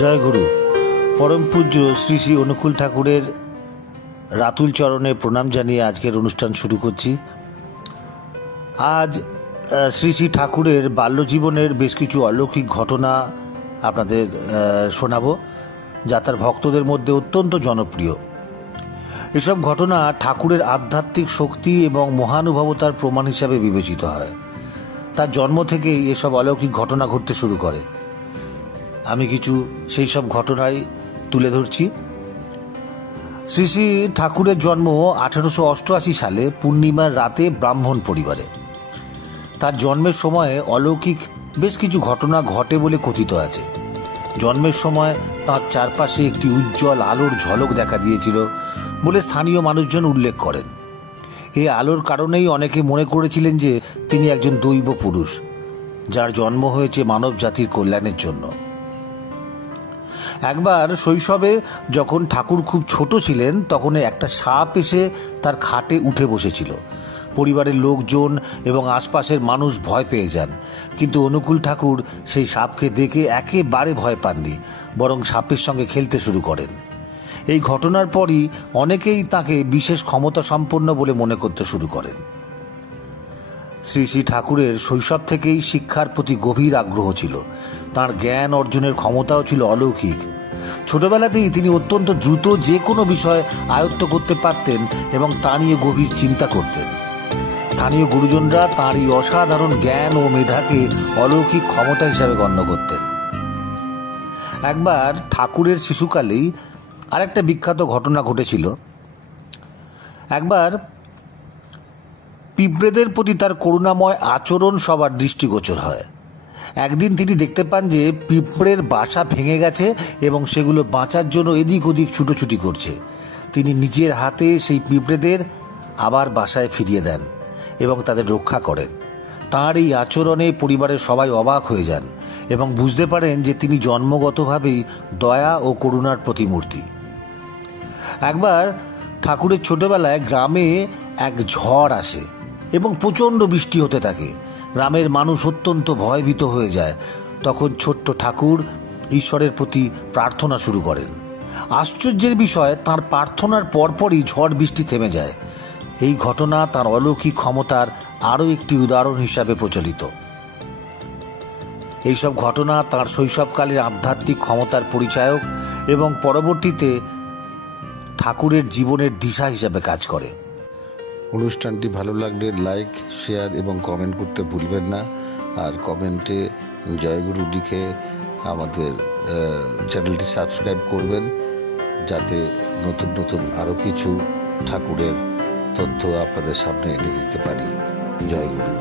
জয় গুরু। পরম পূজ্য শ্রী শ্রী অনুকূল ঠাকুরের রাতুল চরণে প্রণাম জানিয়ে আজকের অনুষ্ঠান শুরু করছি। আজ শ্রী শ্রী ঠাকুরের বাল্যজীবনের বেশ কিছু অলৌকিক ঘটনা আপনাদের শোনাবো, যা তার ভক্তদের মধ্যে অত্যন্ত জনপ্রিয়। এসব ঘটনা ঠাকুরের আধ্যাত্মিক শক্তি এবং মহানুভবতার প্রমাণ হিসাবে বিবেচিত হয়। তার জন্ম থেকেই এসব অলৌকিক ঘটনা ঘটতে শুরু করে। আমি কিছু সেই সব ঘটনাই তুলে ধরছি। শ্রী শ্রী ঠাকুরের জন্ম 1888 সালে পূর্ণিমার রাতে ব্রাহ্মণ পরিবারে। তার জন্মের সময়ে অলৌকিক বেশ কিছু ঘটনা ঘটে বলে কথিত আছে। জন্মের সময় তাঁর চারপাশে একটি উজ্জ্বল আলোর ঝলক দেখা দিয়েছিল বলে স্থানীয় মানুষজন উল্লেখ করেন। এই আলোর কারণেই অনেকে মনে করেছিলেন যে তিনি একজন দৈব পুরুষ, যার জন্ম হয়েছে মানব জাতির কল্যাণের জন্য। একবার শৈশবে যখন ঠাকুর খুব ছোট ছিলেন, তখন একটা সাপ এসে তার খাটে উঠে বসেছিল। পরিবারের লোকজন এবং আশপাশের মানুষ ভয় পেয়ে যান, কিন্তু অনুকূল ঠাকুর সেই সাপকে দেখে একেবারে ভয় পাননি, বরং সাপের সঙ্গে খেলতে শুরু করেন। এই ঘটনার পরই অনেকেই তাকে বিশেষ ক্ষমতা সম্পন্ন বলে মনে করতে শুরু করেন। শ্রী শ্রী ঠাকুরের শৈশব থেকেই শিক্ষার প্রতি গভীর আগ্রহ ছিল। তাঁর জ্ঞান অর্জনের ক্ষমতাও ছিল অলৌকিক। ছোটবেলাতেই তিনি অত্যন্ত দ্রুত যে কোনো বিষয় আয়ত্ত করতে পারতেন এবং তা নিয়ে গভীর চিন্তা করতেন। স্থানীয় গুরুজনরা তাঁর এই অসাধারণ জ্ঞান ও মেধাকে অলৌকিক ক্ষমতা হিসাবে গণ্য করতেন। একবার ঠাকুরের শিশুকালেই আরেকটা বিখ্যাত ঘটনা ঘটেছিল। একবার পিঁপড়েদের প্রতি তার করুণাময় আচরণ সবার দৃষ্টিগোচর হয়। একদিন তিনি দেখতে পান যে পিঁপড়ের বাসা ভেঙে গেছে এবং সেগুলো বাঁচার জন্য এদিক ওদিক ছুটোছুটি করছে। তিনি নিজের হাতে সেই পিঁপড়েদের আবার বাসায় ফিরিয়ে দেন এবং তাদের রক্ষা করেন। তাঁর এই আচরণে পরিবারের সবাই অবাক হয়ে যান এবং বুঝতে পারেন যে তিনি জন্মগতভাবেই দয়া ও করুণার প্রতিমূর্তি। একবার ঠাকুরের ছোটবেলায় গ্রামে এক ঝড় আসে এবং প্রচণ্ড বৃষ্টি হতে থাকে। গ্রামের মানুষ অত্যন্ত ভয়ভীত হয়ে যায়। তখন ছোট্ট ঠাকুর ঈশ্বরের প্রতি প্রার্থনা শুরু করেন। আশ্চর্যের বিষয়, তাঁর প্রার্থনার পরপরই ঝড় বৃষ্টি থেমে যায়। এই ঘটনা তাঁর অলৌকিক ক্ষমতার আরও একটি উদাহরণ হিসাবে প্রচলিত। এইসব ঘটনা তাঁর শৈশবকালের আধ্যাত্মিক ক্ষমতার পরিচায়ক এবং পরবর্তীতে ঠাকুরের জীবনের দিশা হিসাবে কাজ করে। অনুষ্ঠানটি ভালো লাগলে লাইক, শেয়ার এবং কমেন্ট করতে ভুলবেন না। আর কমেন্টে জয়গুরু লিখে আমাদের চ্যানেলটি সাবস্ক্রাইব করবেন, যাতে নতুন নতুন আরও কিছু ঠাকুরের তথ্য আপনাদের সামনে এনে দিতে পারি। জয়গুরু।